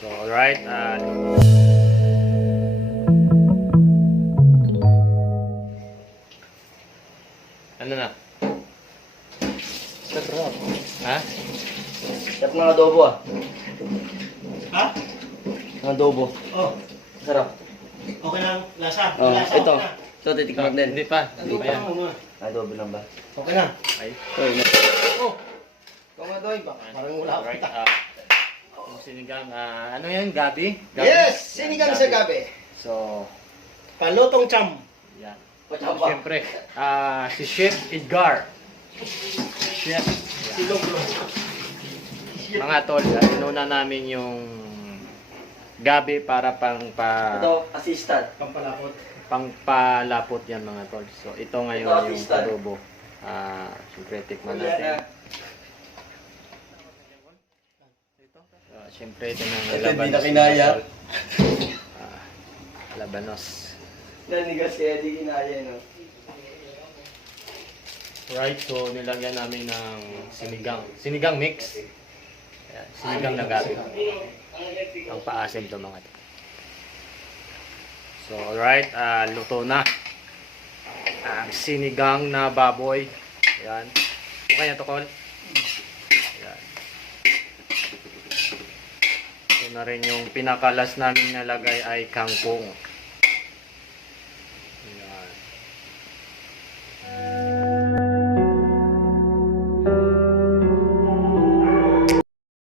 So, alright. Ano na? Sarap. Ha? Sarap ng adobo ah. Ha? Ng adobo. Oh, Sarap. okay na ang lasa. Oh, Lasa, ito. okay na. Ito, titikman din. Hindi pa. Adobo Ayan. lang muna. Adobo lang ba? Okay na. Ay. Uy, Oh. Ikaw nga doy, parang wala akong Alright. kita. Yung sinigang, ano yan? Gabi? Gabi? Yes! Sinigang sa gabi. So, Palutong cham. yan. Pachamba. Siyempre, si Chef Edgar. Chef. Silog bro. Mga tol, inuna namin yung gabi para Ito, assistant. Pampalapot. pangpalapot yan mga tol. So, ito ngayon Ito, yung assistant. adobo. Siyempre, tikman Wala na. natin. Siyempre, ito ng Ito, hindi na labanos. kinaya. Labanos. Nanigas kaya di kinaya, no? Right, so nilagyan namin ng sinigang. Sinigang mix. Ayan, sinigang na gabi. Ang paasim to mga to. So, alright, luto na. Ang sinigang na baboy. Ayan. Okay na to, Col. Ayan. Ito na rin yung pinakalas namin nalagay ay kangkong.